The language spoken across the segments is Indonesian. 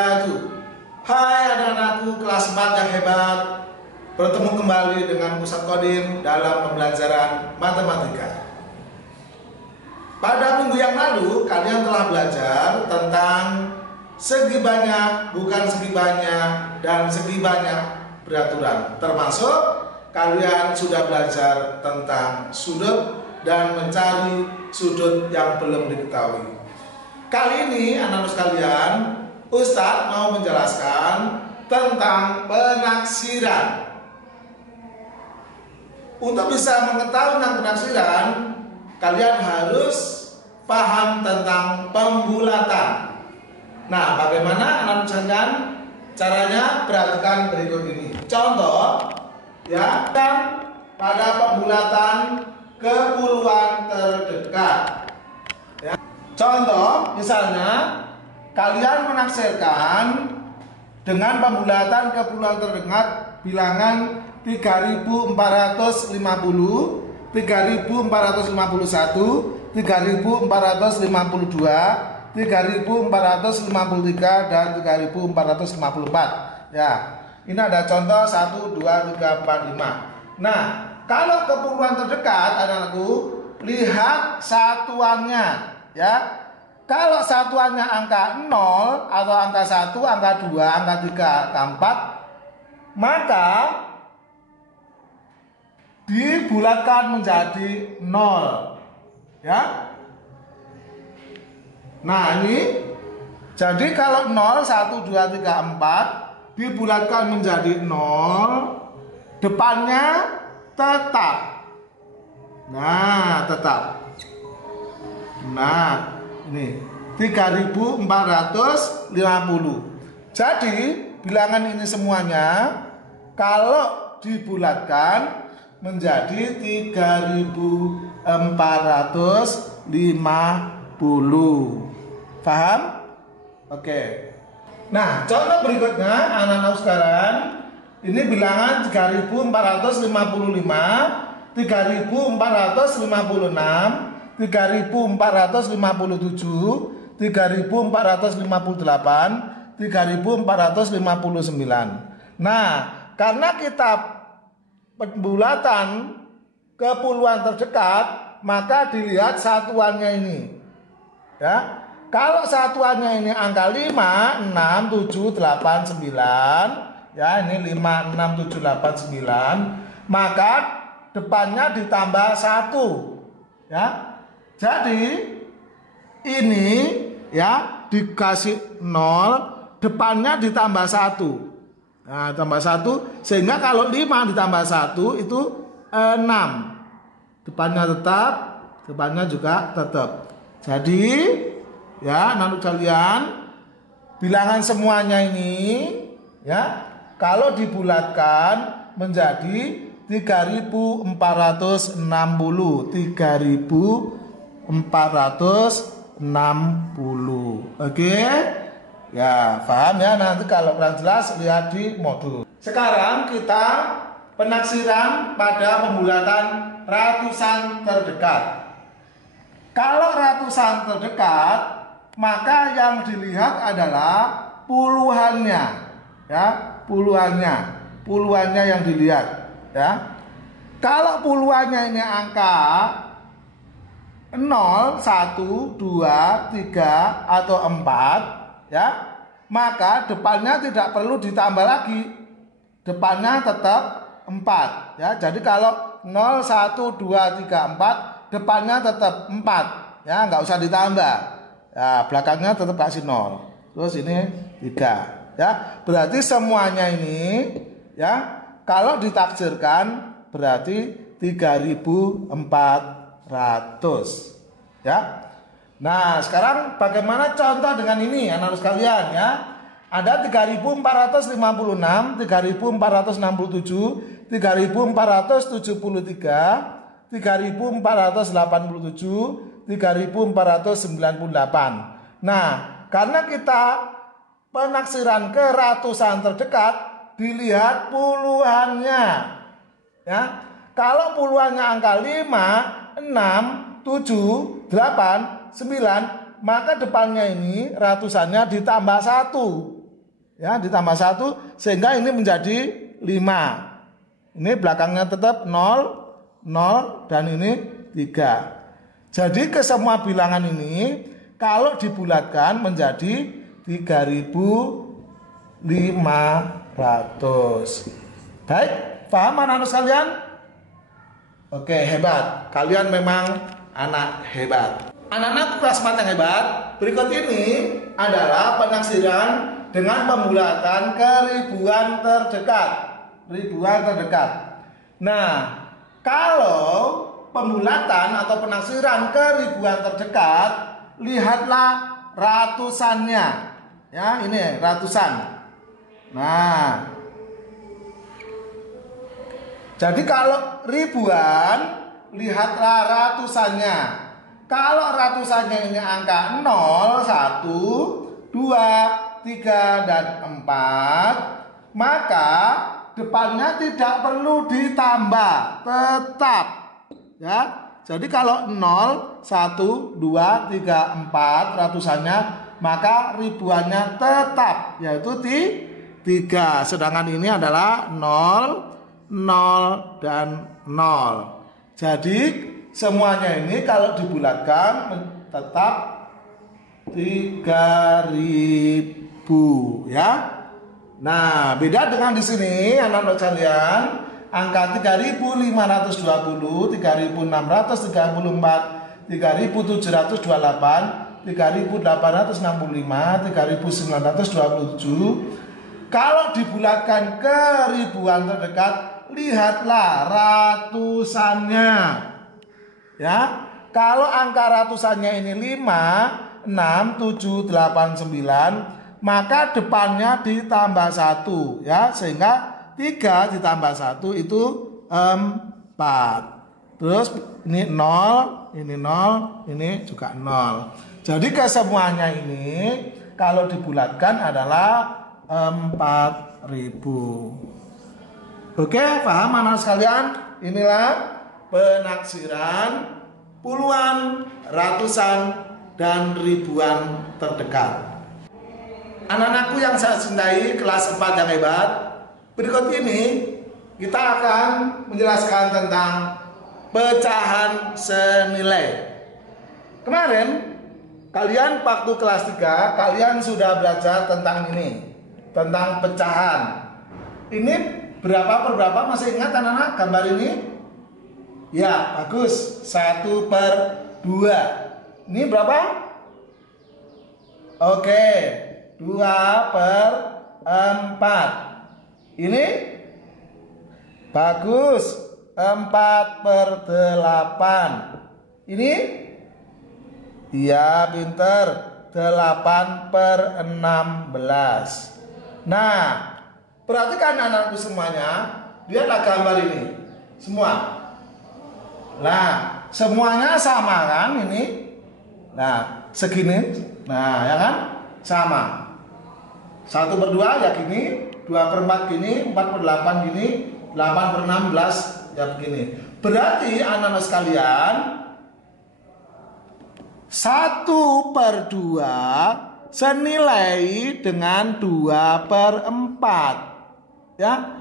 wabarakatuh. Hai anak-anakku kelas 4 yang hebat. Bertemu kembali dengan Ustadz Kodim dalam pembelajaran matematika. Pada minggu yang lalu kalian telah belajar tentang segi banyak, bukan segi banyak, dan segi banyak beraturan. Termasuk kalian sudah belajar tentang sudut dan mencari sudut yang belum diketahui. Kali ini anak-anak sekalian, Ustadz mau menjelaskan tentang penaksiran. Untuk bisa mengetahui tentang penaksiran, kalian harus paham tentang pembulatan. Nah, bagaimana anak-anak sekalian caranya? Perhatikan berikut ini. Contoh, ya, kan pada pembulatan kepuluhan terdekat. Ya. Contoh, misalnya kalian menaksirkan dengan pembulatan kepuluhan terdekat bilangan 3450, 3451, 3452, 3453, dan 3454. Ya, ini ada contoh 1, 2, 3, 4, 5. Nah, kalau kepuluhan terdekat, anak-anakku, lihat satuannya, ya. Kalau satuannya angka 0 atau angka 1, angka 2, angka 3, angka 4, maka dibulatkan menjadi 0. Ya. Nah, ini jadi kalau 0, 1, 2, 3, 4 dibulatkan menjadi 0, depannya tetap. Nah, tetap. Nah, ini 3450. Jadi bilangan ini semuanya kalau dibulatkan menjadi 3450. Paham? Oke. Nah, contoh berikutnya anak-anak sekalian, ini bilangan 3455, 3456, 3457, 3458, 3459. Nah, karena kita pembulatan kepuluhan terdekat, maka dilihat satuannya ini. Ya. Kalau satuannya ini angka 5, 6, 7, 8, 9, ya, ini 5, 6, 7, 8, 9, maka depannya ditambah 1. Ya. Jadi ini, ya, dikasih 0, depannya ditambah 1. Nah, tambah 1, sehingga kalau 5 ditambah 1 itu 6. Depannya tetap, depannya juga tetap. Jadi, ya, anak kalian, bilangan semuanya ini, ya, kalau dibulatkan menjadi 3460, 3460. Oke? Ya, paham ya? Nanti kalau kurang jelas lihat di modul. Sekarang kita penaksiran pada pembulatan ratusan terdekat. Kalau ratusan terdekat, maka yang dilihat adalah puluhannya, ya, puluhannya yang dilihat, ya. Kalau puluhannya ini angka 0, 1, 2, 3 atau 4, ya, maka depannya tidak perlu ditambah lagi, depannya tetap 4, ya. Jadi kalau 0, 1, 2, 3, 4, depannya tetap 4, ya, nggak usah ditambah, ya, belakangnya tetap kasih 0, terus ini 3, ya. Berarti semuanya ini, ya, kalau ditaksirkan berarti 3400, ya. Nah, sekarang bagaimana contoh dengan ini anak-anak sekalian, ya? Ada 3456, 3467, 3473, 3487, 3498. Nah, karena kita penaksiran ke ratusan terdekat, dilihat puluhannya, ya. Kalau puluhannya angka 5, 6, 7, 8, 9, maka depannya ini ratusannya ditambah 1. ya, ditambah 1 sehingga ini menjadi 5. Ini belakangnya tetap 0, 0 dan ini 3. Jadi ke semua bilangan ini kalau dibulatkan menjadi 3.500. Baik, paham anak-anak sekalian? Oke, hebat. Kalian memang anak hebat. Anak-anak kelas 4 yang hebat, berikut ini adalah penaksiran dengan pembulatan ke ribuan terdekat. Ribuan terdekat. Nah, kalau pembulatan atau penaksiran ke ribuan terdekat, lihatlah ratusannya. Ya, ini ratusan. Nah, jadi kalau ribuan, lihatlah ratusannya. Kalau ratusannya ini angka 0, 1, 2, 3, dan 4, maka depannya tidak perlu ditambah, tetap. Ya, jadi kalau 0, 1, 2, 3, 4 ratusannya, maka ribuannya tetap, yaitu 3. Sedangkan ini adalah 0, 0, dan 0. Jadi semuanya ini kalau dibulatkan tetap 3.000 ya. Nah, beda dengan di sini anak-anak sekalian, angka 3.520, 3.634, 3.728, 3.865, 3.927. Kalau dibulatkan ke ribuan terdekat, lihatlah ratusannya. Ya, kalau angka ratusannya ini 5, 6, 7, 8, 9, maka depannya ditambah 1 ya, sehingga 3 ditambah 1 itu 4. Terus ini 0, ini 0, ini juga 0. Jadi kesemuanya ini kalau dibulatkan adalah 4.000. Oke, paham anak sekalian? Inilah penaksiran puluhan, ratusan, dan ribuan terdekat. Anak-anakku yang saya cintai kelas 4 yang hebat, berikut ini kita akan menjelaskan tentang pecahan senilai. Kemarin kalian waktu kelas 3 kalian sudah belajar tentang ini, tentang pecahan. Ini berapa per berapa, masih ingat anak-anak gambar ini? Ya, bagus. 1/2. Ini berapa? Oke, 2/4. Ini bagus. 4/8. Ini? Iya, pinter. 8/16. Nah, perhatikan anak-anakku semuanya. Lihatlah gambar ini. Semua. Nah, semuanya sama kan ini? Nah, segini. Nah, ya kan? Sama. 1/2 ya gini, 2/4 gini, 4/8 gini, 8/16 ya begini. Berarti anak-anak sekalian, 1/2 senilai dengan 2/4. Ya.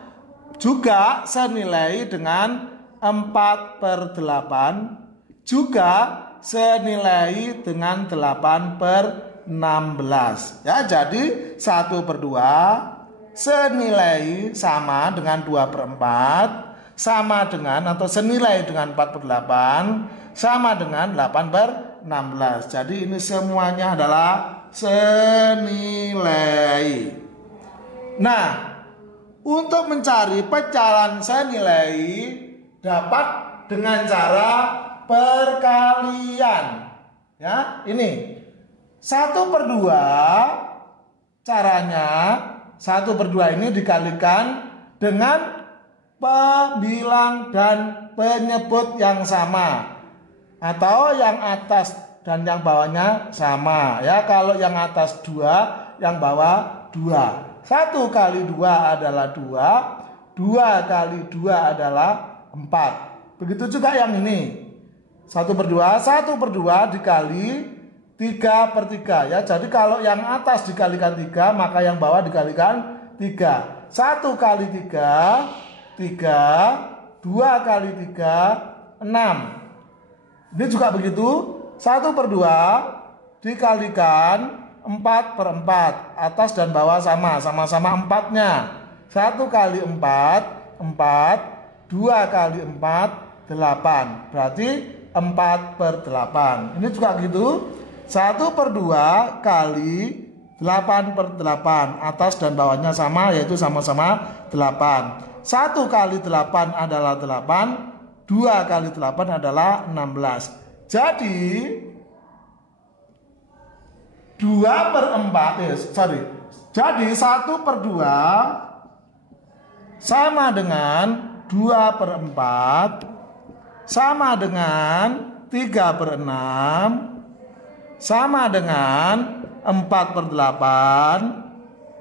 Juga senilai dengan 4/8, juga senilai dengan 8/16. Ya, jadi 1/2 senilai sama dengan 2/4, sama dengan atau senilai dengan 4/8, sama dengan 8/16. Jadi ini semuanya adalah senilai. Nah, untuk mencari pecahan senilai dapat dengan cara perkalian. Ya, ini 1/2 caranya, 1/2 ini dikalikan dengan pembilang dan penyebut yang sama, atau yang atas dan yang bawahnya sama. Ya, kalau yang atas 2, yang bawah 2. 1 kali 2 adalah 2, 2 kali 2 adalah 4. Begitu juga yang ini. 1/2 dikali 3/3 ya. Jadi kalau yang atas dikalikan 3, maka yang bawah dikalikan 3. 1 kali 3, 3. 2 kali 3, 6. Ini juga begitu. 1/2 dikalikan 4/4. Atas dan bawah sama-sama 4-nya. 1 kali 4, 4. 2 kali 4, 8. Berarti 4/8. Ini juga gitu. 1/2 kali 8/8. Atas dan bawahnya sama, yaitu sama-sama 8. 1 kali 8 adalah 8. 2 kali 8 adalah 16. Jadi jadi 1/2 sama dengan 2/4 sama dengan 3/6 sama dengan 4/8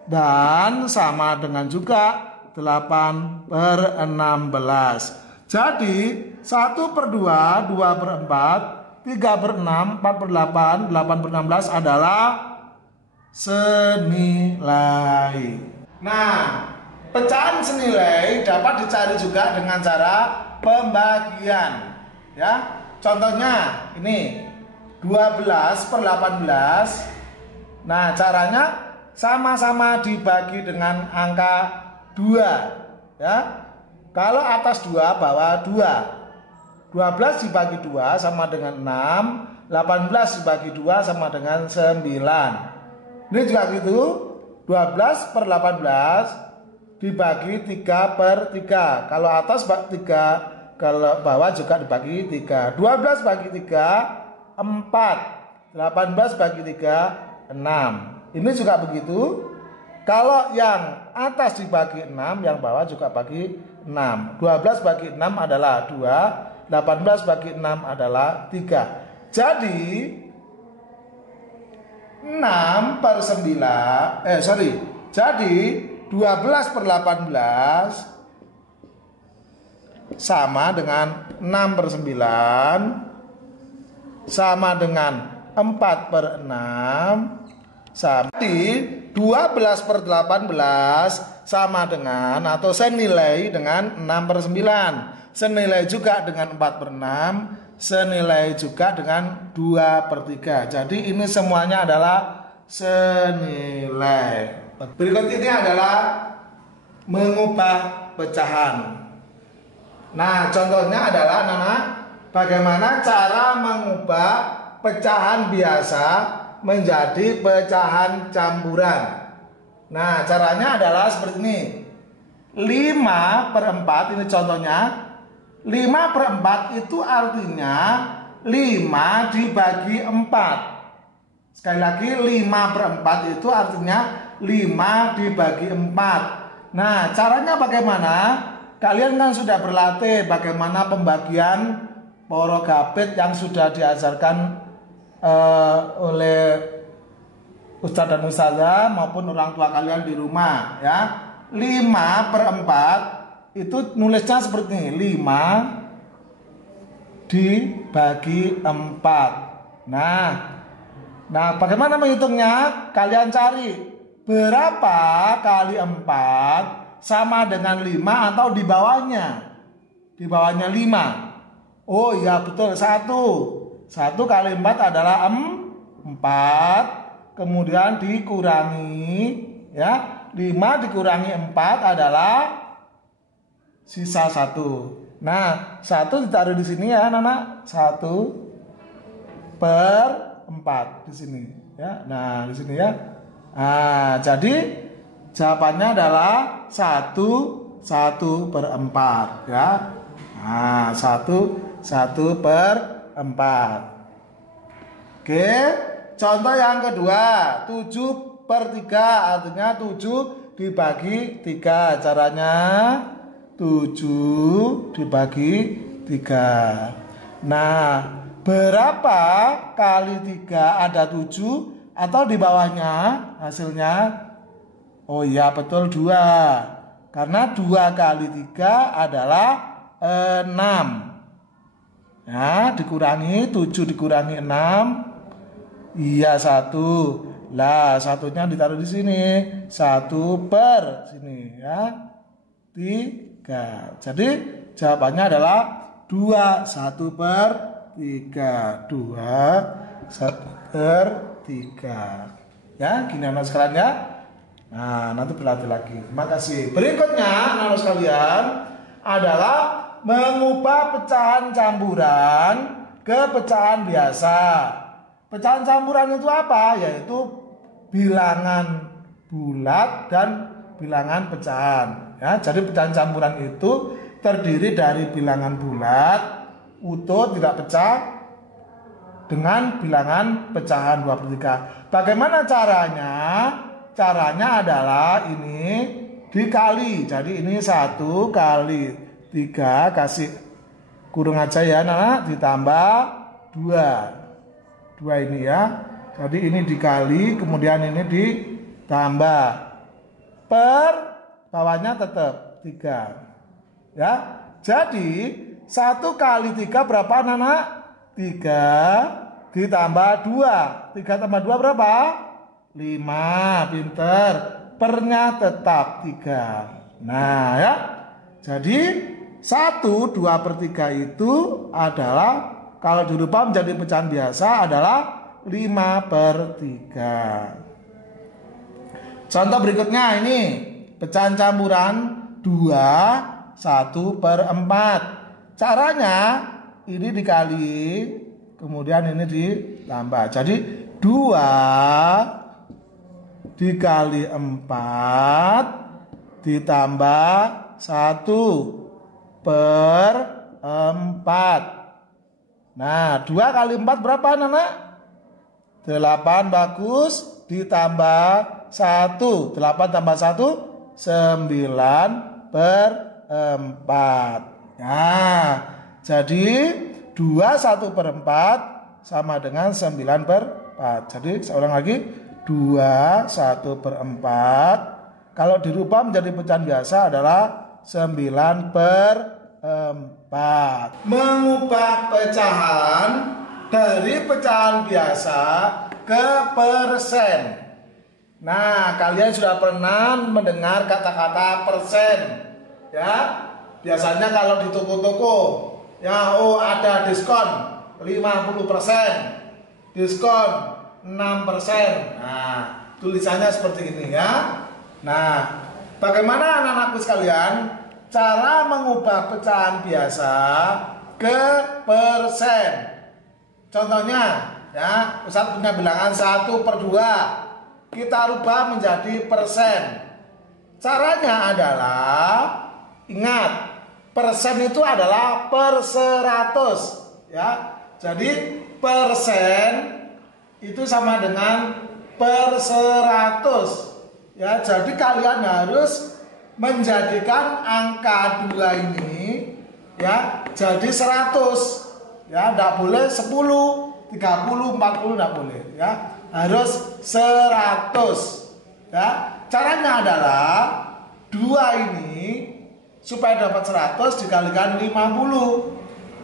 dan sama dengan juga 8/16. Jadi 1/2, 2/4, 3/6, 4/8, 8/16 adalah senilai. Nah, pecahan senilai dapat dicari juga dengan cara pembagian. Ya, contohnya ini 12/18. Nah, caranya sama-sama dibagi dengan angka 2 ya. Kalau atas 2, bawah 2. 12 dibagi 2 sama dengan 6. 18 dibagi 2 sama dengan 9. Ini juga gitu. 12/18 dibagi 3/3. Kalau atas 3, kalau bawah juga dibagi 3. 12 bagi 3, 4. 18 bagi 3, 6. Ini juga begitu. Kalau yang atas dibagi 6, yang bawah juga bagi 6. 12 bagi 6 adalah 2. 18 bagi 6 adalah 3. Jadi 12/18 sama dengan 6/9 sama dengan 4/6 sama di 12/18 sama dengan atau senilai dengan 6/9, senilai juga dengan 4/6, senilai juga dengan 2/3. Jadi ini semuanya adalah senilai. Berikut ini adalah mengubah pecahan. Nah, contohnya adalah bagaimana cara mengubah pecahan biasa menjadi pecahan campuran. Nah, caranya adalah seperti ini. 5/4 ini contohnya. 5/4 itu artinya 5 dibagi 4. Sekali lagi 5/4 itu artinya 5 dibagi 4. Nah, caranya bagaimana? Kalian kan sudah berlatih bagaimana pembagian porogapit yang sudah diajarkan oleh ustadz dan ustazah maupun orang tua kalian di rumah ya. 5/4 itu nulisnya seperti ini. 5 dibagi 4. Nah, bagaimana menghitungnya? Kalian cari berapa kali 4 sama dengan 5 atau di bawahnya. Di bawahnya 5. Oh iya betul, 1 kali 4 adalah 4. Kemudian dikurangi ya. 5 dikurangi 4 adalah sisa 1. Nah, 1 ditaruh di sini ya, anak-anak. 1/4 di sini ya. Nah, di sini ya. Nah, jadi jawabannya adalah 1/4 ya. Nah, 1/4. Oke, contoh yang kedua, 7/3 artinya 7 dibagi 3. Caranya 7 dibagi 3. Nah, berapa kali 3 ada 7 atau di bawahnya hasilnya? Oh iya betul 2. Karena 2 kali 3 adalah 6. Nah, dikurangi 7 dikurangi 6 Iya 1. Lah satunya ditaruh di sini. 1 per sini ya. 3. Jadi jawabannya adalah 2. 1 per 3. 2. 1 per 3. Ya, gini anak sekalian ya. Nah, nanti berlatih lagi. Terima kasih. Berikutnya anak sekalian adalah mengubah pecahan campuran ke pecahan biasa. Pecahan campuran itu apa? Yaitu bilangan bulat dan bilangan pecahan. Ya, jadi pecahan campuran itu terdiri dari bilangan bulat, utuh, tidak pecah, dengan bilangan pecahan 2/3. Bagaimana caranya? Caranya adalah ini dikali. Jadi ini 1 kali 3 kasih kurung aja ya anak, ditambah 2. 2 ini ya. Jadi ini dikali, kemudian ini ditambah. Per bawahnya tetap 3. Ya. Jadi 1 kali 3 berapa anak? 3 ditambah 2. 3 tambah 2 berapa? 5. Pinter. Pernya tetap 3. Nah ya. Jadi 1/2/3 itu adalah, kalau dirubah menjadi pecahan biasa adalah 5/3. Contoh berikutnya ini pecahan campuran 2 1/4. Caranya ini dikali, kemudian ini ditambah. Jadi 2 dikali 4 ditambah 1/4. Nah, 2 kali 4 berapa anak? 8 bagus, ditambah 1. 8 tambah 1 9/4. Nah, jadi 2 1/4 sama dengan 9/4. Jadi saya ulang lagi, 2 1/4 kalau dirubah menjadi pecahan biasa adalah 9/4. Mengubah pecahan dari pecahan biasa ke persen. Nah, kalian sudah pernah mendengar kata-kata persen ya? Biasanya kalau di toko-toko ya, ada diskon 50%, diskon 6%. Nah, tulisannya seperti ini ya. Nah, bagaimana anak-anakku sekalian cara mengubah pecahan biasa ke persen? Contohnya ya, Ustadz punya bilangan 1/2, kita rubah menjadi persen. Caranya adalah, ingat, persen itu adalah per 100 ya. Jadi persen itu sama dengan per 100 ya. Jadi kalian harus menjadikan angka 2 ini ya jadi 100 ya, tidak boleh 10, 30, 40 tidak boleh ya. Harus 100 ya. Caranya adalah 2 ini supaya dapat 100 dikalikan 50.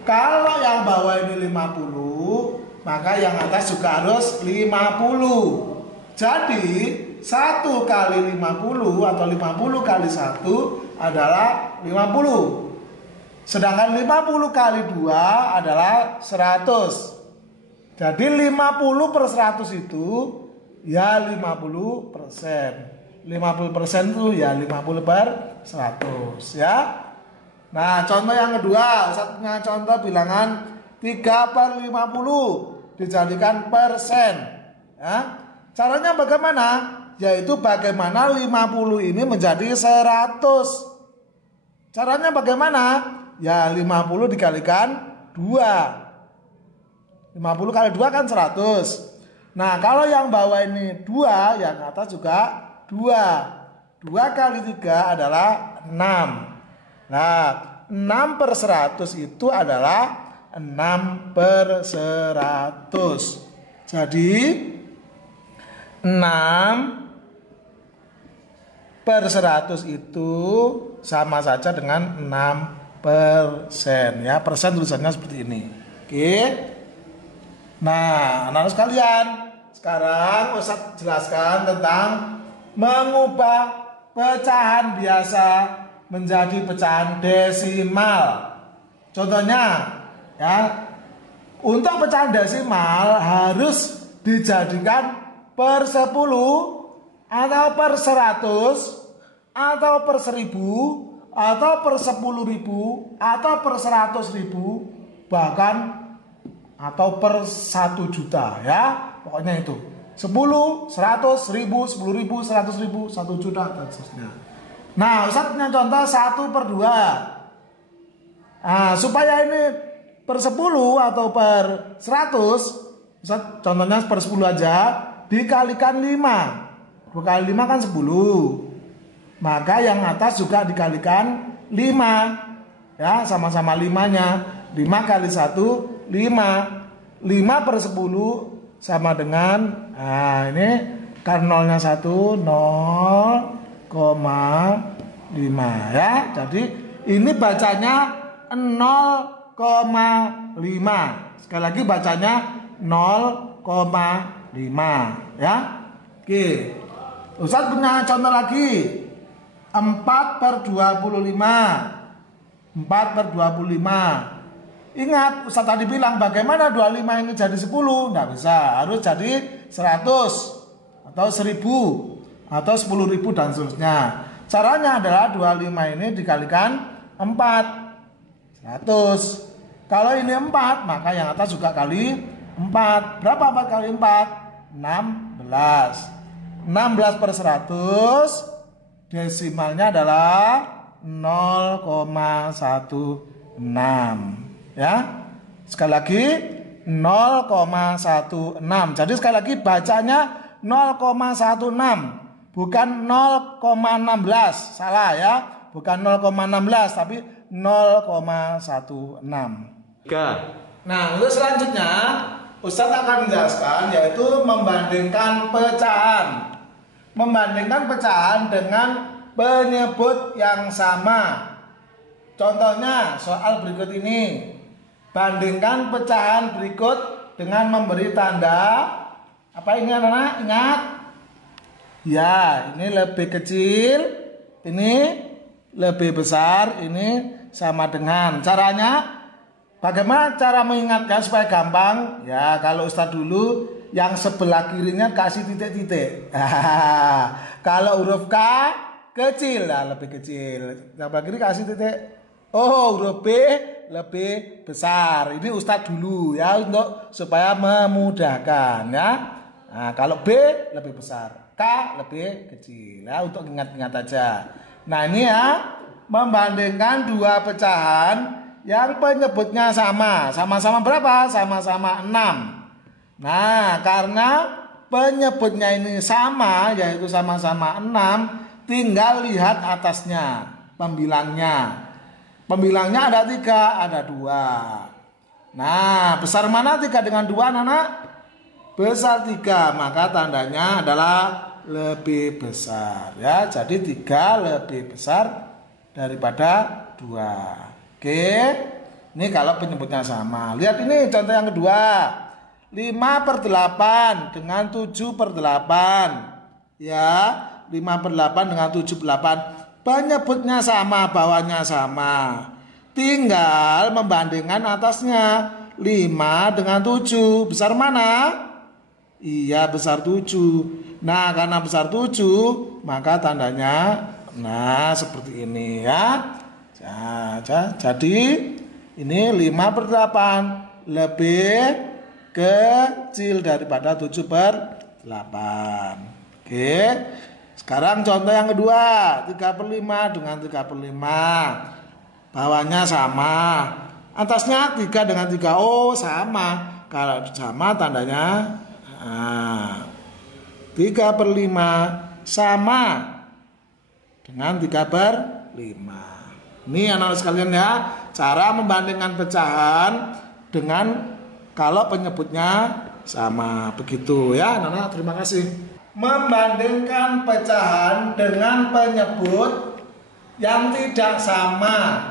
Kalau yang bawah ini 50, maka yang atas juga harus 50. Jadi 1 kali 50 atau 50 kali 1 adalah 50. Sedangkan 50 kali 2 adalah 100. Jadi 50/100 itu ya 50%. 50% itu ya 50/100 ya. Nah, contoh yang kedua, Ustaz punya contoh bilangan 3/50 dijadikan persen ya. Caranya bagaimana? Yaitu bagaimana 50 ini menjadi 100. Caranya bagaimana? Ya 50 dikalikan 2. 50 kali 2 kan 100. Nah, kalau yang bawah ini 2, yang atas juga 2. 2 kali 3 adalah 6. Nah, 6/100 itu adalah 6/100. Jadi 6/100 itu sama saja dengan 6% ya. Persen tulisannya seperti ini. Oke. Nah, anak-anak sekalian, sekarang Ustaz jelaskan tentang mengubah pecahan biasa menjadi pecahan desimal. Contohnya ya, untuk pecahan desimal harus dijadikan per 10 atau per 100 atau per 1000 atau per 10.000 atau per 100.000 bahkan atau per 1 juta ya. Pokoknya itu 10, 100, 1000, 10.000, 100.000, 1 juta dan seterusnya. Nah, Ustaz punya contoh 1/2. Nah, supaya ini per 10 atau per 100, Ustaz contohnya per 10 aja, dikalikan 5. 2 kali 5 kan 10. Maka yang atas juga dikalikan 5. Ya, sama-sama 5-nya. 5 kali 1, 5. 5 per 10 sama dengan, nah ini kan nolnya 1, 0,5 ya. Jadi ini bacanya 0,5. Sekali lagi bacanya 0,5 ya. Oke. Ustaz punya contoh lagi. 4/25. 4/25. Ingat, Ustaz tadi bilang bagaimana 25 ini jadi 10? Nggak bisa, harus jadi 100 atau 1000 atau 10.000 dan seterusnya. Caranya adalah 25 ini dikalikan 4, 100. Kalau ini 4, maka yang atas juga kali 4. Berapa 4 kali 4? 16. 16 per 100, desimalnya adalah 0,16. Ya, sekali lagi 0,16. Jadi sekali lagi bacanya 0,16, bukan 0,16. Salah ya, bukan 0,16 tapi 0,16. Nah, untuk selanjutnya Ustaz akan menjelaskan yaitu membandingkan pecahan. Membandingkan pecahan dengan penyebut yang sama. Contohnya soal berikut ini. Bandingkan pecahan berikut dengan memberi tanda apa ini anak-anak? Ingat? Ya, ini lebih kecil, ini lebih besar, ini sama dengan. Caranya bagaimana cara mengingatkan supaya gampang? Ya, kalau Ustaz dulu yang sebelah kirinya kasih titik-titik. Kalau huruf K kecil, lah lebih kecil. Sebelah kiri kasih titik. Oh, huruf B lebih besar. Ini Ustadz dulu ya untuk supaya memudahkan ya. Nah, kalau B lebih besar, K lebih kecil ya untuk ingat-ingat aja. Nah, ini ya membandingkan dua pecahan yang penyebutnya sama. Sama-sama berapa? Sama-sama 6. Nah, karena penyebutnya ini sama yaitu sama-sama 6, tinggal lihat atasnya, pembilangnya. Pembilangnya ada 3, ada 2. Nah, besar mana 3 dengan 2 anak? Besar 3, maka tandanya adalah lebih besar ya. Jadi 3 lebih besar daripada 2. Oke. Ini kalau penyebutnya sama. Lihat ini contoh yang kedua. 5/8 dengan 7/8. Ya, 5/8 dengan 7/8. Penyebutnya sama, bawahnya sama. Tinggal membandingkan atasnya. 5 dengan 7. Besar mana? Iya, besar 7. Nah, karena besar 7, maka tandanya nah seperti ini ya. Jadi ini 5/8 lebih kecil daripada 7/8. Oke. Sekarang contoh yang kedua, 3/5 dengan 3/5. Bawahnya sama. Atasnya 3 dengan 3. Oh, sama. Kalau sama tandanya 3/5 sama dengan 3/5. Ini anak-anak sekalian ya, cara membandingkan pecahan dengan kalau penyebutnya sama. Begitu ya anak-anak, terima kasih. Membandingkan pecahan dengan penyebut yang tidak sama.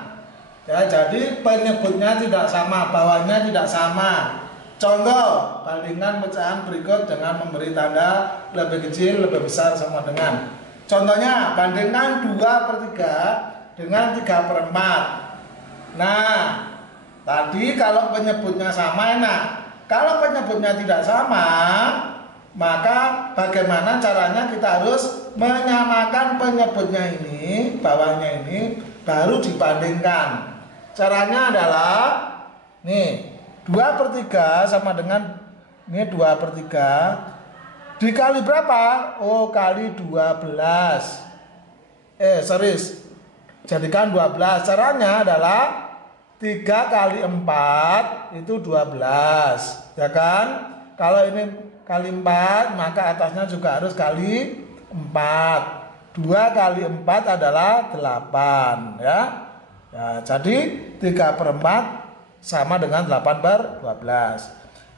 Ya, jadi penyebutnya tidak sama, bawahnya tidak sama. Contoh, bandingkan pecahan berikut dengan memberi tanda lebih kecil, lebih besar sama dengan. Contohnya, bandingkan 2/3 dengan 3/4. Nah, tadi kalau penyebutnya sama enak. Kalau penyebutnya tidak sama, maka bagaimana caranya kita harus menyamakan penyebutnya ini, bawahnya ini, baru dibandingkan. Caranya adalah, nih, 2/3 sama dengan ini 2/3 dikali berapa? Oh, kali 12. Jadikan 12. Caranya adalah 3 kali 4 itu 12. Ya kan? Kalau ini kali 4, maka atasnya juga harus kali 4. 2 kali 4 adalah 8, ya. Ya, jadi 3/4 sama dengan 8/12.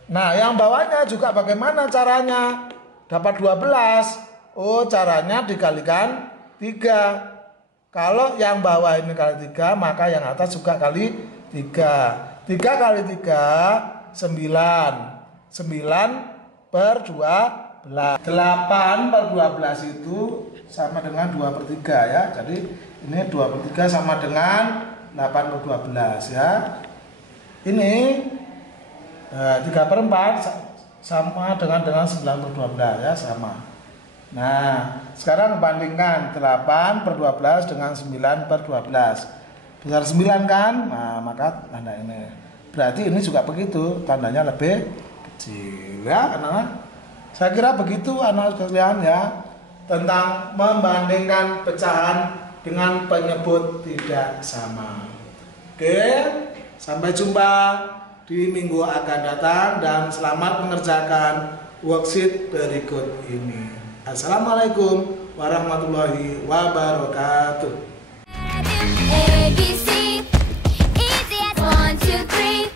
Nah, yang bawahnya juga bagaimana caranya? Dapat 12. Oh, caranya dikalikan 3. Kalau yang bawah ini kali 3, maka yang atas juga kali 3. 3 kali 3, 9. 9/12. 8/12 itu sama dengan 2/3 ya. Jadi ini 2/3 sama dengan 8/12 ya. Ini 3/4 sama dengan 9/12 ya, sama. Nah, sekarang bandingkan 8/12 dengan 9/12. Besar 9 kan? Nah, maka tanda ini. Berarti ini juga begitu, tandanya lebih kecil ya, karena saya kira begitu anak sekalian ya, tentang membandingkan pecahan dengan penyebut tidak sama. Oke. Sampai jumpa di minggu akan datang dan selamat mengerjakan worksheet berikut ini. Assalamualaikum warahmatullahi wabarakatuh. ABC, easy as 1, 2, 3.